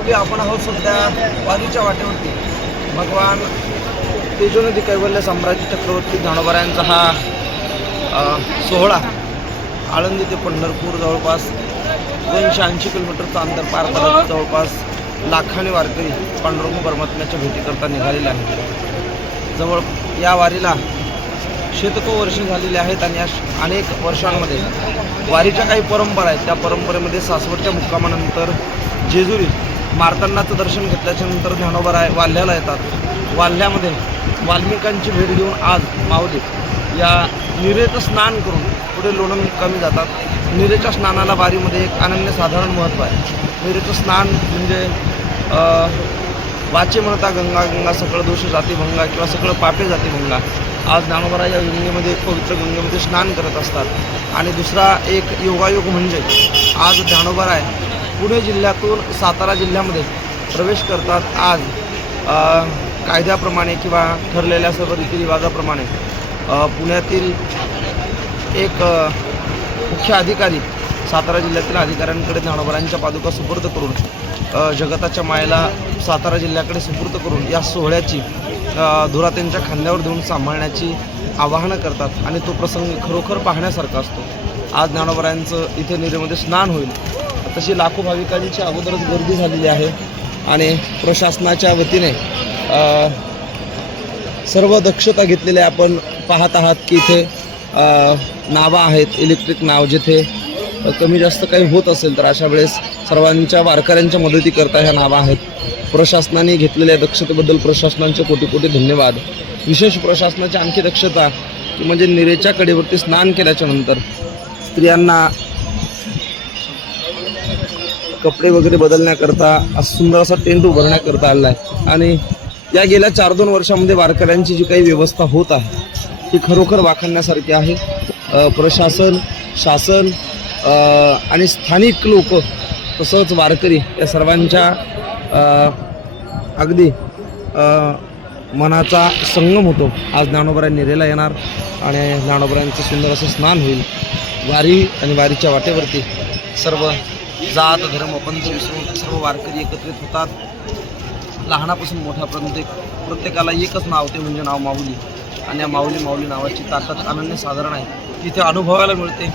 पूर्वी आपण आहोत सध्या वारीच्या वाटेवरती. भगवान तेजोनदी कैवल्य साम्राज्य चक्रवर्ती ज्ञानोबरायांचा हा सोहळा आळंदी ते पंढरपूर जवळपास दोनशे ऐंशी किलोमीटरचं अंतर पार करत जवळपास लाखाने वारकरी पांडुरंग परमात्म्याच्या भेटीकरता निघालेले आहेत. जवळ या वारीला शतको वर्ष झालेले आहेत आणि या श- अनेक वर्षांमध्ये वारीच्या काही परंपरा आहेत. त्या परंपरेमध्ये सासवडच्या मुक्कामानंतर जेजुरी मारतानाचं दर्शन घेतल्याच्या नंतर ज्ञानोबराय वाल्ह्याला येतात. वाल्ह्यामध्ये वाल्मिकांची भेट घेऊन आज माऊली या निरेचं स्नान करून पुढे लोणंद कमी जातात. निरेच्या स्नानाला वारीमध्ये एक अनन्यसाधारण महत्त्व आहे. निरेचं स्नान म्हणजे वाचे म्हणता गंगा गंगा सगळं दोष जाती भंगा किंवा सगळं पापे जाती भंगा. आज ज्ञानोबरा या गंगेमध्ये पवित्र गंगेमध्ये स्नान करत असतात. आणि दुसरा एक योगायोग म्हणजे आज ज्ञानोबराय पुणे जिल्ह्यातून सातारा जिल्ह्यामध्ये प्रवेश करतात आज कायद्याप्रमाणे किंवा ठरलेल्या सर्व रीतिरिवाजाप्रमाणे पुण्यातील एक मुख्य अधिकारी सातारा जिल्ह्यातील अधिकाऱ्यांकडे ज्ञानोबरांच्या पादुका सुपूर्द करून जगताच्या मायेला सातारा जिल्ह्याकडे सुपूर्द करून या सोहळ्याची धुरातेंच्या धुरा त्यांच्या खांद्यावर देऊन सांभाळण्याची आवाहनं करतात आणि तो प्रसंग खरोखर पाहण्यासारखा असतो. आज ज्ञानोबरायांचं इथे निरेमध्ये स्नान होईल. तशी लाखो भाविकांची अगोदरच गर्दी झालेली आहे. आणि प्रशासनाच्या वतीने सर्व दक्षता घेतलेल्या आपण पाहत आहात की इथे नावं आहेत इलेक्ट्रिक नाव जिथे कमी जास्त काही होत असेल तर अशा वेळेस सर्वांच्या वारकऱ्यांच्या मदतीकरता ह्या नावा आहेत. प्रशासनाने घेतलेल्या दक्षतेबद्दल प्रशासनाचे कोटी कोटी धन्यवाद. विशेष प्रशासनाची आणखी दक्षता की म्हणजे निरेच्या कडेवरती स्नान केल्याच्यानंतर स्त्रियांना कपडे वगैरे बदलण्याकरता असं सुंदर असा टेंट उभारण्याकरता आलेला आहे आणि या गेल्या चार दोन वर्षामध्ये वारकऱ्यांची जी काही व्यवस्था होत आहे ती खरोखर वाखणण्यासारखी आहे. प्रशासन शासन आणि स्थानिक लोक तसंच वारकरी या सर्वांच्या अगदी मनाचा संगम होतो. आज ज्ञानोबराय निरेला येणार आणि ज्ञानोबरायांचं सुंदर असं स्नान होईल. वारी आणि वारीच्या वाटेवरती सर्व जात धर्म पंथ विसरून सर्व वारकरी एकत्रित होतात. लहानापासून मोठ्यापर्यंत प्रत्येकाला एकच नाव ते म्हणजे नाव माऊली. आणि या माऊली माऊली नावाची ताकद अनन्यसाधारण आहे. तिथे अनुभवायला मिळते.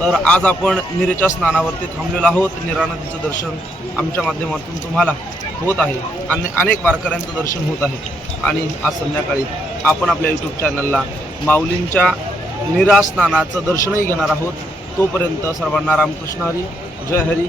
तर आज आपण निरेच्या स्नानावरती थांबलेलो आहोत. निरा नदीचं दर्शन आमच्या माध्यमातून तुम्हाला होत आहे. आणि अनेक वारकऱ्यांचं दर्शन होत आहे. आणि आज संध्याकाळी आपण आपल्या यूट्यूब चॅनलला माऊलींच्या निरा स्नानाचं दर्शनही घेणार आहोत. तोपर्यंत सर्वांना रामकृष्ण हरी जय हरी.